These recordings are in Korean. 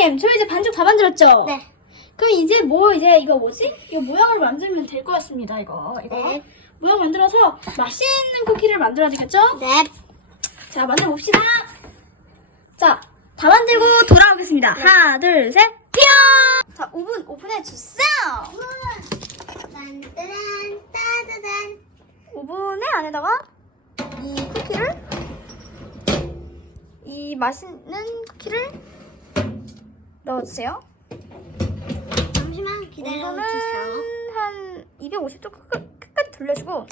됐죠? 네. 그럼 이제 뭐 이제 이거 뭐지? 이거 모양을 만들면 될 것 같습니다. 이거 이거 네. 모양 만들어서 맛있는 쿠키를 만들어야 되겠죠? 네. 자 만들어 봅시다. 자 다 만들고 돌아오겠습니다. 하나 둘 셋. 뿅! 자 오븐 오픈해 주세요. 딴따란 따다단. 오븐에 안에다가 이 쿠키를 이 맛있는 쿠키를 넣어주세요. 잠시만 기다려주세요. 한 250도 끝, 끝까지 돌려주고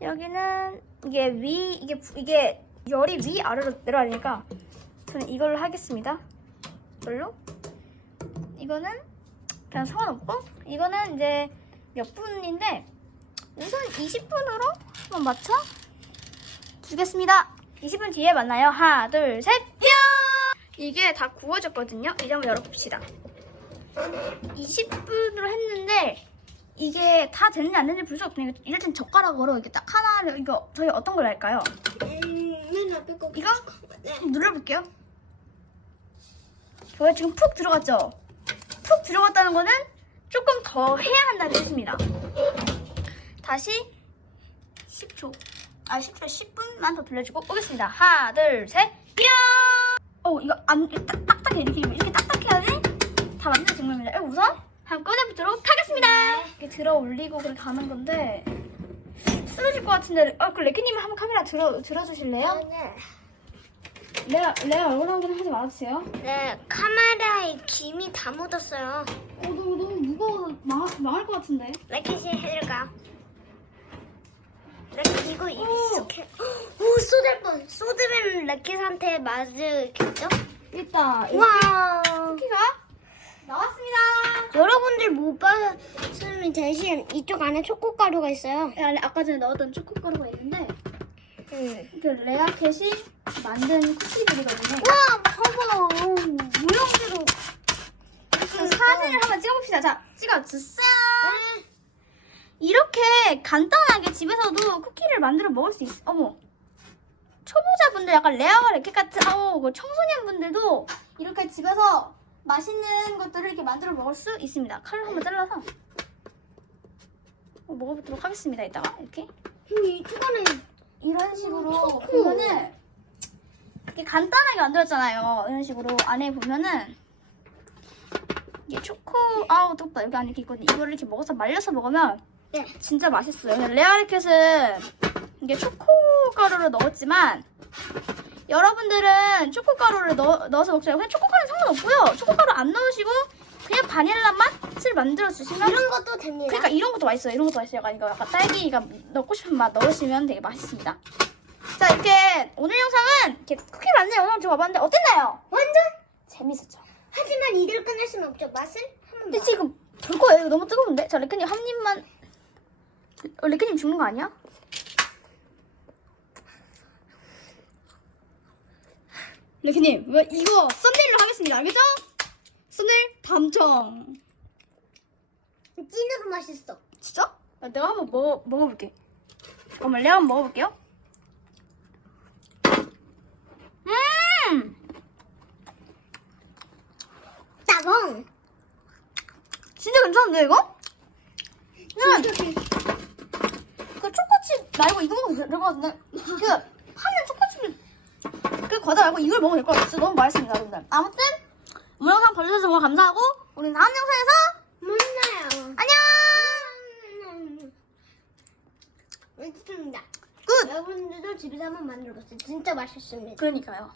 여기는 이게 위 이게 부- 이게 열이 위 아래로 내려가니까 저는 이걸로 하겠습니다. 이걸로 이거는 그냥 상관없고 이거는 이제 몇 분인데 우선 20분으로 한번 맞춰 주겠습니다. 20분 뒤에 만나요. 하나, 둘, 셋, 뿅! 이게 다 구워졌거든요. 이제 한번 열어봅시다. 20분으로 했는데 이게 다 됐는지 안 됐는지 볼 수 없네요. 이럴 땐 젓가락으로 이렇게 딱 하나를 이거 저희 어떤 걸 할까요? 음, 맨 앞에 거. 이거? 네. 눌러볼게요. 저희 지금 푹 들어갔죠? 푹 들어갔다는 거는 조금 더 해야 한다는 뜻입니다. 다시 10초, 아 10초, 10분만 더 돌려주고 오겠습니다. 하나, 둘, 셋, 뿅! 어, 이거 안, 이거 딱, 딱딱해. 이렇게, 이렇게 딱딱해야지 다 만든 정도입니다. 이거 우선 한번 꺼내보도록 하겠습니다. 이렇게 들어 올리고 그렇게 가는 건데 쓰러질 것 같은데, 어, 그 레크님 한번 카메라 들어, 들어주실래요? 네. 레아, 레아 얼굴 확인 하지 말아주세요. 네, 카메라에 김이 다 묻었어요. 어, 너무, 너무 무거워서 망, 망할 것 같은데. 레켓이 해줄까? 레켓 이거 익숙해. 오, 쏟을 뻔. 쏟으면 레켓한테 맞을겠죠? 있다. 와. 쿠키가 나왔습니다. 여러분들 못 봤으면 대신 이쪽 안에 초코가루가 있어요. 이 안에 아까 전에 넣었던 초코가루가 있는데, 응. 그 레아켓이 만든 쿠키들이거든요. 와, 봐봐. 무용지로 그 사진을 한번 찍어봅시다. 자, 찍어주세요. 이렇게 간단하게 집에서도 쿠키를 만들어 먹을 수 있어. 어머. 초보자분들 약간 레아와 레켓 같은 아우 그 청소년 분들도 이렇게 집에서 맛있는 것들을 이렇게 만들어 먹을 수 있습니다. 칼로 한번 잘라서 어, 먹어보도록 하겠습니다. 이따가 이렇게 이 초반에 이런 식으로 초코. 보면은 이렇게 간단하게 만들었잖아요. 이런 식으로 안에 보면은 이게 초코 아우 덥다 여기 안에 이렇게 있거든요. 이거를 이렇게 먹어서 말려서 먹으면 네. 진짜 맛있어요. 레아리켓은 이게 초코 가루를 넣었지만 여러분들은 초코 가루를 넣, 넣어서 먹잖아요. 그냥 초코 가루 상관없고요. 초코 가루 안 넣으시고 그냥 바닐라 맛을 만들어 주시면 이런 것도 됩니다. 그러니까 이런 것도 맛있어요. 이런 것도 맛있어요. 이거 약간 딸기가 넣고 싶은 맛 넣으시면 되게 맛있습니다. 자 이렇게 오늘 영상은 이렇게 쿠키 만드는 영상 좀 와봤는데 어땠나요? 완전. 재밌었죠. 하지만 이대로 끝낼 수는 없죠. 맛을 한번 근데 지금 불 거예요. 이거 너무 뜨거운데? 자 레크님 한 입만. 어, 레크님 죽는 거 아니야? 레크님 왜 이거 썸네일로 하겠습니다. 알겠죠? 썸네일 밤청. 찐으로 맛있어. 진짜? 아, 내가 한번 먹어, 먹어볼게. 잠깐만, 내가 한번 먹어볼게요. 음! 따봉. 진짜 괜찮은데, 이거? 그냥 진짜 그 초코칩 말고 이거 먹어도 될것 같은데? 그, 그 과자 말고 이걸 먹으면 될것 같아. 진짜 너무 맛있습니다, 여러분들. 아무튼, 오늘 영상 봐주셔서 정말 감사하고, 우린 다음 영상에서 만나요. 안녕! 맛있습니다. 끝! 여러분들도 집에서 한번 만들어보세요. 진짜 맛있습니다. 그러니까요.